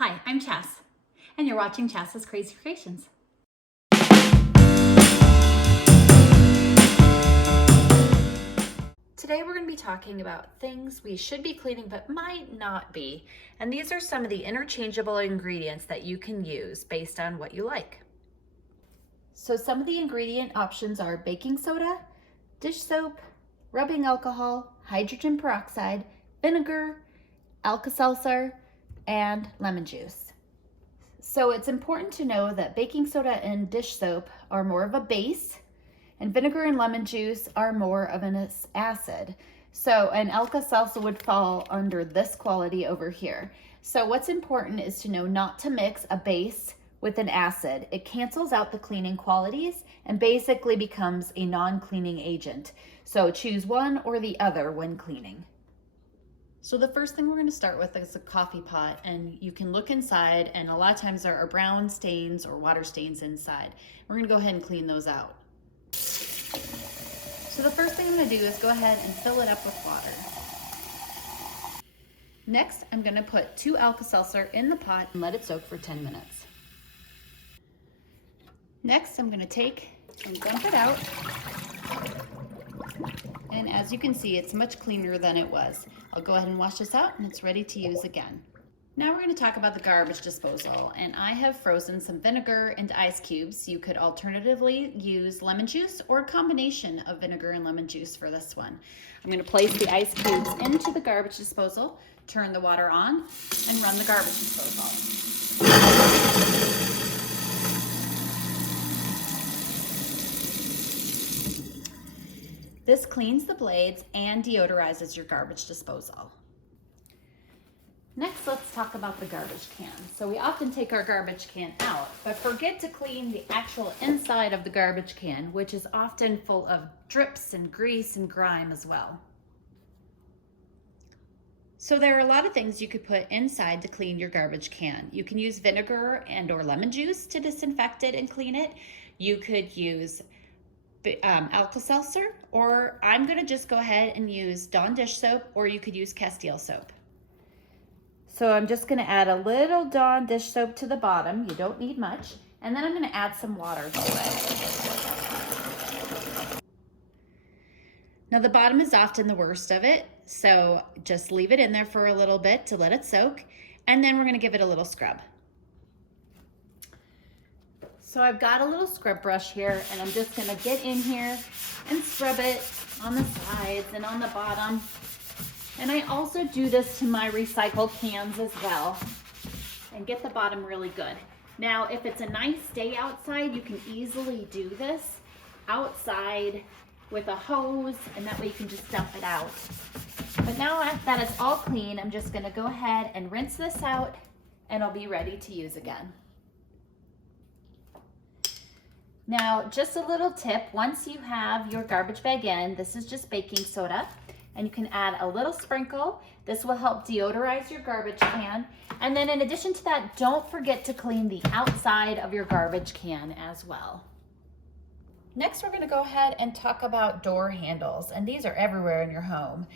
Hi, I'm Chas, and you're watching Chas's Crazy Creations. Today we're going to be talking about things we should be cleaning but might not be, and these are some of the interchangeable ingredients that you can use based on what you like. So some of the ingredient options are baking soda, dish soap, rubbing alcohol, hydrogen peroxide, vinegar, Alka-Seltzer, and lemon juice. So it's important to know that baking soda and dish soap are more of a base, and vinegar and lemon juice are more of an acid. So an Alka-Seltzer would fall under this quality over here. So what's important is to know not to mix a base with an acid. It cancels out the cleaning qualities and basically becomes a non-cleaning agent. So choose one or the other when cleaning. So the first thing we're going to start with is a coffee pot, and you can look inside, and a lot of times there are brown stains or water stains inside. We're going to go ahead and clean those out. So the first thing I'm going to do is go ahead and fill it up with water. Next, I'm going to put 2 Alka-Seltzer in the pot and let it soak for 10 minutes. Next, I'm going to take and dump it out. And as you can see, it's much cleaner than it was. I'll go ahead and wash this out and it's ready to use again. Now we're going to talk about the garbage disposal, and I have frozen some vinegar into ice cubes. You could alternatively use lemon juice or a combination of vinegar and lemon juice for this one. I'm going to place the ice cubes into the garbage disposal, turn the water on, and run the garbage disposal. This cleans the blades and deodorizes your garbage disposal. Next, let's talk about the garbage can. So we often take our garbage can out, but forget to clean the actual inside of the garbage can, which is often full of drips and grease and grime as well. So there are a lot of things you could put inside to clean your garbage can. You can use vinegar and or lemon juice to disinfect it and clean it. You could use Alka-Seltzer, or I'm going to just go ahead and use Dawn dish soap, or you could use Castile soap. So I'm just going to add a little Dawn dish soap to the bottom. You don't need much. And then I'm going to add some water to it. Now the bottom is often the worst of it, so just leave it in there for a little bit to let it soak, and then we're going to give it a little scrub. So I've got a little scrub brush here, and I'm just going to get in here and scrub it on the sides and on the bottom. And I also do this to my recycled cans as well, and get the bottom really good. Now, if it's a nice day outside, you can easily do this outside with a hose, and that way you can just dump it out. But now that it's all clean, I'm just going to go ahead and rinse this out, and I'll be ready to use again. Now, just a little tip, once you have your garbage bag in, this is just baking soda, and you can add a little sprinkle. This will help deodorize your garbage can. And then in addition to that, don't forget to clean the outside of your garbage can as well. Next, we're gonna go ahead and talk about door handles, and these are everywhere in your home.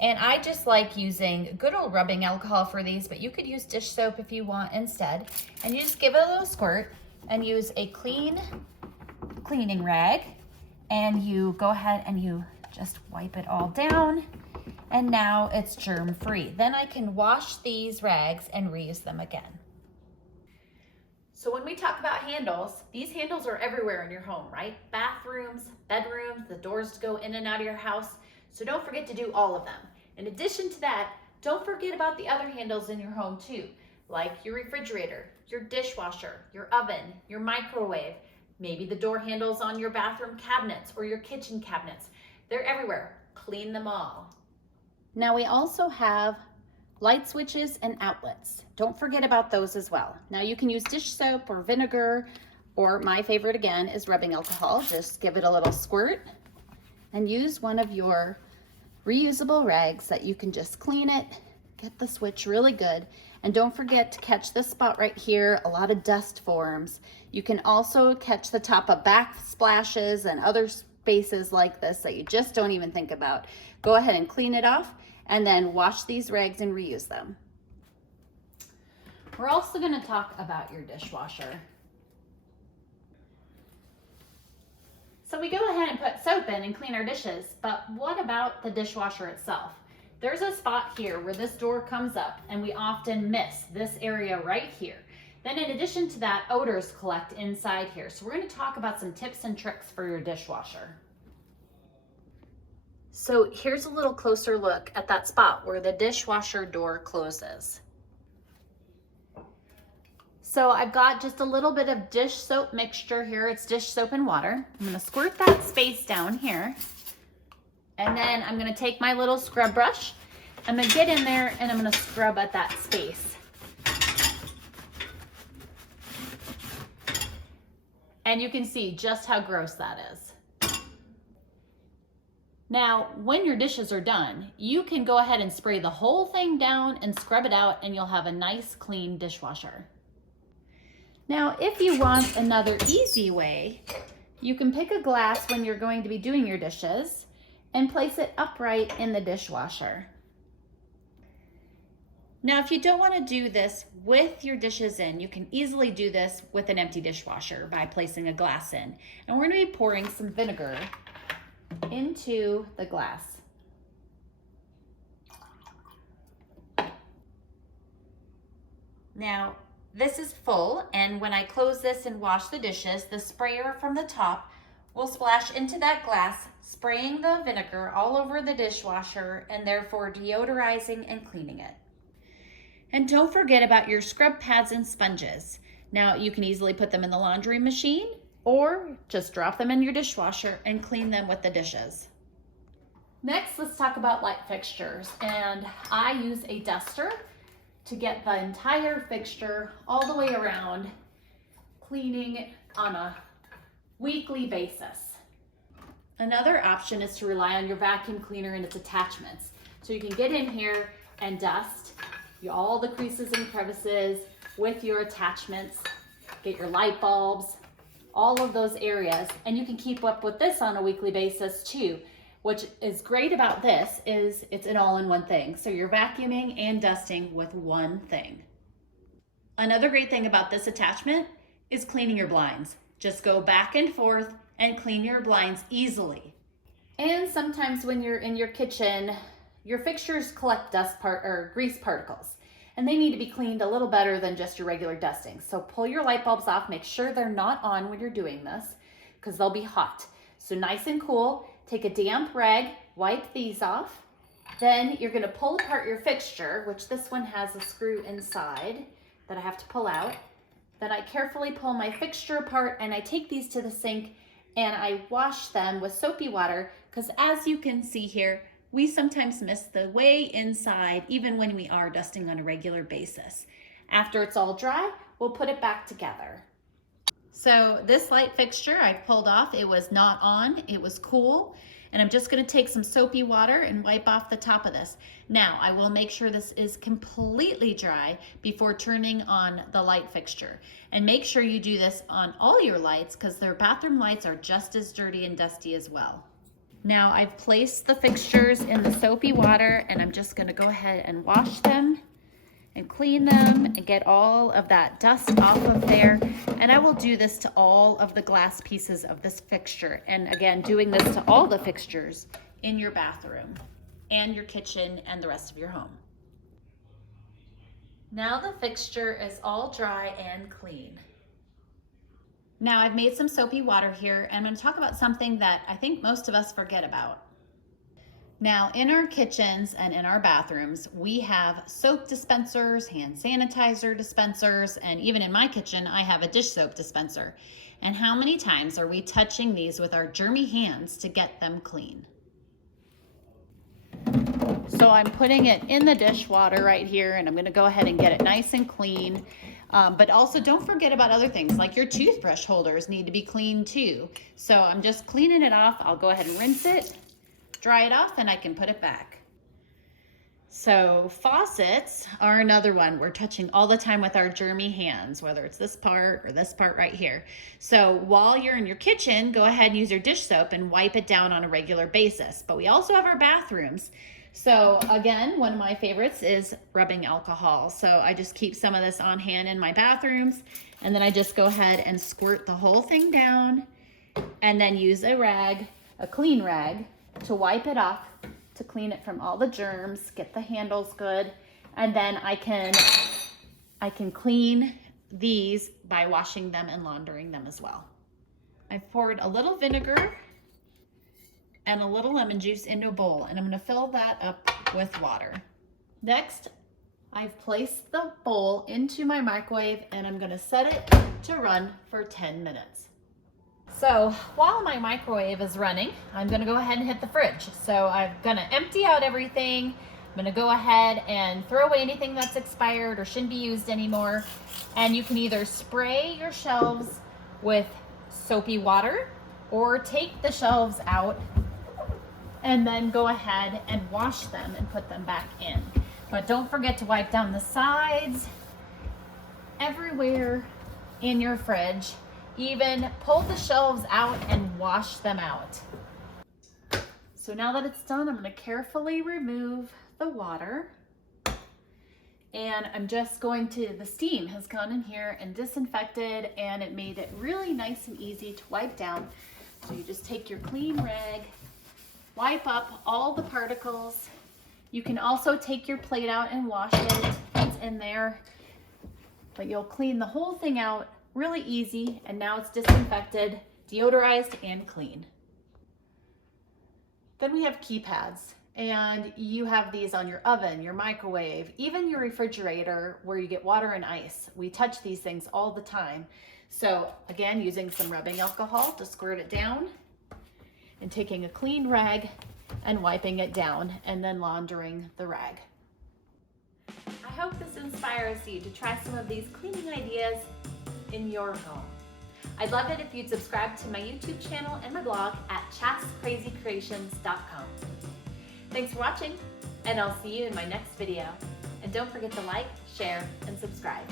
And I just like using good old rubbing alcohol for these, but you could use dish soap if you want instead. And you just give it a little squirt and use a cleaning rag, and you go ahead and you just wipe it all down, and now it's germ free. Then I can wash these rags and reuse them again. So when we talk about handles, these handles are everywhere in your home, right? Bathrooms, bedrooms, the doors to go in and out of your house. So don't forget to do all of them. In addition to that, don't forget about the other handles in your home too, like your refrigerator, your dishwasher, your oven, your microwave, maybe the door handles on your bathroom cabinets or your kitchen cabinets. They're everywhere. Clean them all. Now we also have light switches and outlets. Don't forget about those as well. Now you can use dish soap or vinegar, or my favorite again is rubbing alcohol. Just give it a little squirt and use one of your reusable rags that you can just clean it, get the switch really good. And don't forget to catch this spot right here. A lot of dust forms. You can also catch the top of backsplashes and other spaces like this that you just don't even think about. Go ahead and clean it off, and then wash these rags and reuse them. We're also going to talk about your dishwasher. So we go ahead and put soap in and clean our dishes, but what about the dishwasher itself? There's a spot here where this door comes up and we often miss this area right here. Then in addition to that, odors collect inside here. So we're going to talk about some tips and tricks for your dishwasher. So here's a little closer look at that spot where the dishwasher door closes. So I've got just a little bit of dish soap mixture here. It's dish soap and water. I'm going to squirt that space down here. And then I'm going to take my little scrub brush. I'm going to get in there and I'm going to scrub at that space. And you can see just how gross that is. Now, when your dishes are done, you can go ahead and spray the whole thing down and scrub it out and you'll have a nice clean dishwasher. Now, if you want another easy way, you can pick a glass when you're going to be doing your dishes and place it upright in the dishwasher. Now, if you don't want to do this with your dishes in, you can easily do this with an empty dishwasher by placing a glass in. And we're going to be pouring some vinegar into the glass. Now, this is full, and when I close this and wash the dishes, the sprayer from the top will splash into that glass, spraying the vinegar all over the dishwasher and therefore deodorizing and cleaning it. And don't forget about your scrub pads and sponges. Now, you can easily put them in the laundry machine or just drop them in your dishwasher and clean them with the dishes. Next, let's talk about light fixtures. And I use a duster to get the entire fixture all the way around, cleaning it on a weekly basis. Another option is to rely on your vacuum cleaner and its attachments. So you can get in here and dust all the creases and crevices with your attachments, get your light bulbs, all of those areas, and you can keep up with this on a weekly basis too. What is great about this is it's an all-in-one thing. So you're vacuuming and dusting with one thing. Another great thing about this attachment is cleaning your blinds. Just go back and forth and clean your blinds easily. And sometimes when you're in your kitchen, your fixtures collect grease particles, and they need to be cleaned a little better than just your regular dusting. So pull your light bulbs off, make sure they're not on when you're doing this because they'll be hot. So nice and cool, take a damp rag, wipe these off. Then you're gonna pull apart your fixture, which this one has a screw inside that I have to pull out. Then I carefully pull my fixture apart and I take these to the sink and I wash them with soapy water because as you can see here, we sometimes miss the way inside even when we are dusting on a regular basis. After it's all dry, we'll put it back together. So this light fixture I've pulled off, it was not on, it was cool. And I'm just gonna take some soapy water and wipe off the top of this. Now, I will make sure this is completely dry before turning on the light fixture. And make sure you do this on all your lights because their bathroom lights are just as dirty and dusty as well. Now I've placed the fixtures in the soapy water and I'm just gonna go ahead and wash them and clean them and get all of that dust off of there. And I will do this to all of the glass pieces of this fixture. And again, doing this to all the fixtures in your bathroom and your kitchen and the rest of your home. Now the fixture is all dry and clean. Now I've made some soapy water here and I'm going to talk about something that I think most of us forget about. Now in our kitchens and in our bathrooms, we have soap dispensers, hand sanitizer dispensers, and even in my kitchen, I have a dish soap dispenser. And how many times are we touching these with our germy hands to get them clean? So I'm putting it in the dishwater right here and I'm going to go ahead and get it nice and clean. But also don't forget about other things like your toothbrush holders need to be cleaned too. So I'm just cleaning it off. I'll go ahead and rinse it, dry it off, and I can put it back. So faucets are another one we're touching all the time with our germy hands, whether it's this part or this part right here. So while you're in your kitchen, go ahead and use your dish soap and wipe it down on a regular basis. But we also have our bathrooms. So again, one of my favorites is rubbing alcohol. So I just keep some of this on hand in my bathrooms, and then I just go ahead and squirt the whole thing down, and then use a rag, a clean rag, to wipe it off, to clean it from all the germs, get the handles good, and then I can clean these by washing them and laundering them as well. I've poured a little vinegar and a little lemon juice into a bowl, and I'm going to fill that up with water. Next, I've placed the bowl into my microwave, and I'm going to set it to run for 10 minutes. So while my microwave is running, I'm going to go ahead and hit the fridge. So I'm going to empty out everything. I'm going to go ahead and throw away anything that's expired or shouldn't be used anymore. And you can either spray your shelves with soapy water or take the shelves out and then go ahead and wash them and put them back in. But don't forget to wipe down the sides, everywhere in your fridge. Even pull the shelves out and wash them out. So now that it's done, I'm going to carefully remove the water. And I'm just going to, the steam has gone in here and disinfected, and it made it really nice and easy to wipe down. So you just take your clean rag, wipe up all the particles. You can also take your plate out and wash it. It's in there. But you'll clean the whole thing out really easy, and now it's disinfected, deodorized, and clean. Then we have key pads, and you have these on your oven, your microwave, even your refrigerator where you get water and ice. We touch these things all the time. So again, using some rubbing alcohol to squirt it down, and taking a clean rag and wiping it down, and then laundering the rag. I hope this inspires you to try some of these cleaning ideas in your home. I'd love it if you'd subscribe to my YouTube channel and my blog at chatscrazycreations.com. Thanks for watching, and I'll see you in my next video. And don't forget to like, share, and subscribe.